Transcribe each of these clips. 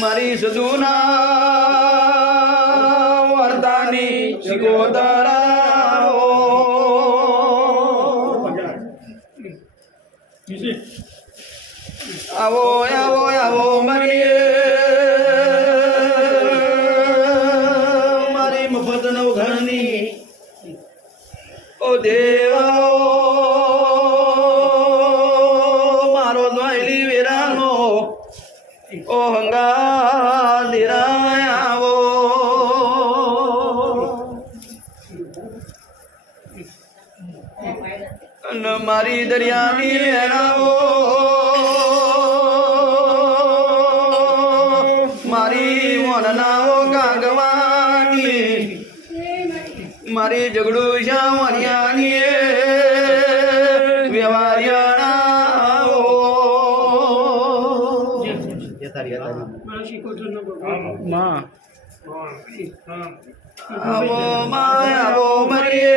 મારી સદુના વરદાની શિકોતરાઓ. આવો આવો આવો મારી મારી મફત નવઘણની ઓ દેવાઓ. ઓ હંગા દિરાયાવો મારી દરિયાની રહેણાવો મારી મોનનાઓ કાગવાની. મારી ઝઘડું શાવરિયાની વ્યવહારિયાણાઓ આવો માય આવો મરીએ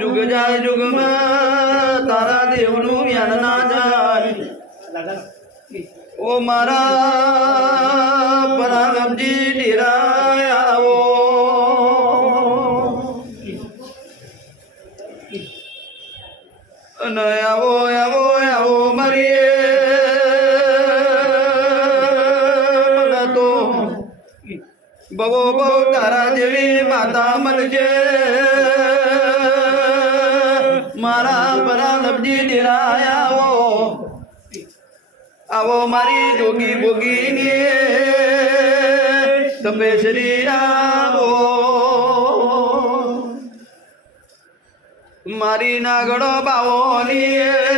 જુગ જાય જુગમાં તારા દેવનું યાન ના જાય ઓ મારા પરાગમજી ડેરા આવો અને આવો. બવો બહુ તારા જેવી માતા મળજે. મારા પરાગમજી ડેરા આવો. આવો મારી જોગી ભોગીની. તમે શ્રી આવો મારી નાગડો બાવોની